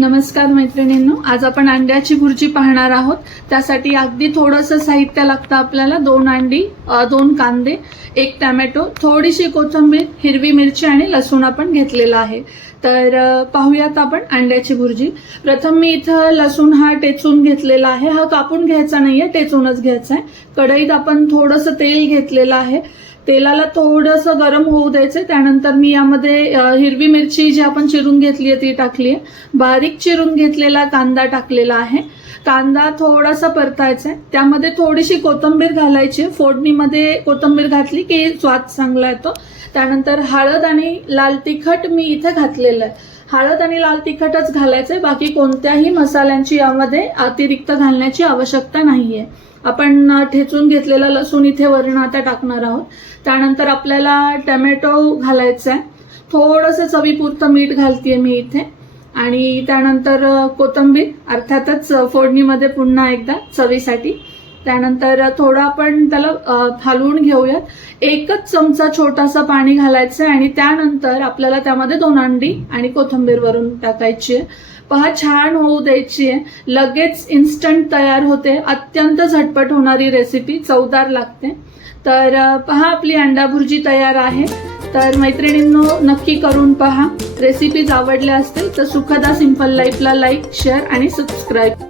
नमस्कार मैत्रिणींनो आज आपण अंड्याची भुर्जी पाहणार आहोत. त्यासाठी अगदी थोडंसं साहित्य लागतं आपल्याला दोन अंडी दोन कांदे एक टॅमॅटो थोडीशी कोथिंबीर हिरवी मिरची आणि लसूण आपण घेतलेला आहे. तर पाहूयात आपण अंड्याची भुर्जी. प्रथम मी इथं लसूण हा टेचून घेतलेला आहे. हा कापून घ्यायचा नाही आहे टेचूनच घ्यायचा आहे. कढईत आपण थोडंसं तेल घेतलेलं आहे. तेलाला थोडंसं गरम होऊ द्यायचं त्यानंतर मी यामध्ये हिरवी मिरची जी आपण चिरून घेतली आहे ती टाकली आहे बारीक चिरून घेतलेला कांदा टाकलेला आहे. कांदा थोडासा परतायचा आहे त्यामध्ये थोडीशी कोथिंबीर घालायची. फोडणीमध्ये कोथिंबीर घातली की स्वाद चांगला येतो. त्यानंतर हळद आणि लाल तिखट मी इथे घातलेलं आहे हळद आणि लाल तिखटच घालायचंय बाकी कोणत्याही मसाल्यांची यामध्ये अतिरिक्त घालण्याची आवश्यकता नाहीये. आपण ठेचून घेतलेला लसूण इथे वरण आता टाकणार आहोत. त्यानंतर आपल्याला टमॅटो घालायचा आहे थोडंसं चवीपुरतं मीठ घालते मी इथे. आणि त्यानंतर कोथंबीर कोथिंबीर अर्थातच फोडणीमध्ये पुन्हा एकदा चवीसाठी. त्यानंतर थोडं आपण त्याला हलवून घेऊयात. एकच चमचा छोटासा पाणी घालायचं आहे आणि त्यानंतर आपल्याला त्यामध्ये दोन अंडी आणि कोथंबीर वरून टाकायची आहे. पहा छान होऊ द्यायची आहे. लगेच इन्स्टंट तयार होते. अत्यंत झटपट होणारी रेसिपी चवदार लागते. तर पहा आपली अंडा भुर्जी तयार आहे. तर मैत्रिणींनो नक्की करून पहा. रेसिपीज आवडल्या असतील तर सुखदा सिंपल लाईफला लाईक शेअर आणि सबस्क्राईब